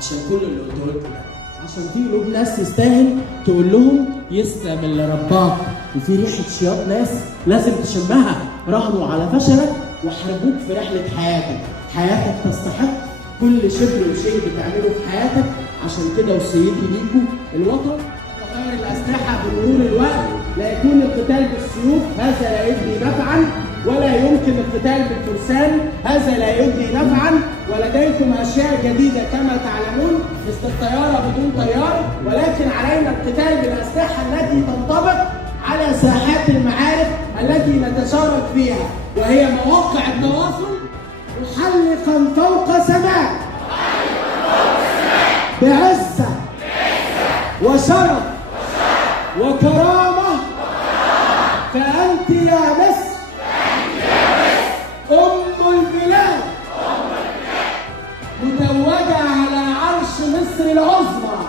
عشان كل اللي قلته لك ده، عشان في قلوب ناس تستاهل تقول لهم يسلم اللي رباك. وفي ريحه شياط ناس لازم تشمها، راهنوا على فشلك وحاربوك في رحله حياتك. حياتك تستحق كل شبر وشيء بتعمله في حياتك. عشان كده وصيتي ليكم الوطن تغير الاسلحه بمرور الوقت. لا يكون القتال بالسيوف، هذا لا يجدي نفعا، ولا يمكن القتال بالفرسان، هذا لا يجدي نفعا. ولديكم اشياء جديده كما تعلمون، مثل الطياره بدون طيار، ولكن علينا القتال بالاسلحه التي تنطبق على ساحات المعارك التي نتشارك فيها، وهي مواقع التواصل محلقا فوق سماء بعزه وشرف وكرامه. فأنت يا مصر أم البلاد، متوجة على عرش مصر العظمى.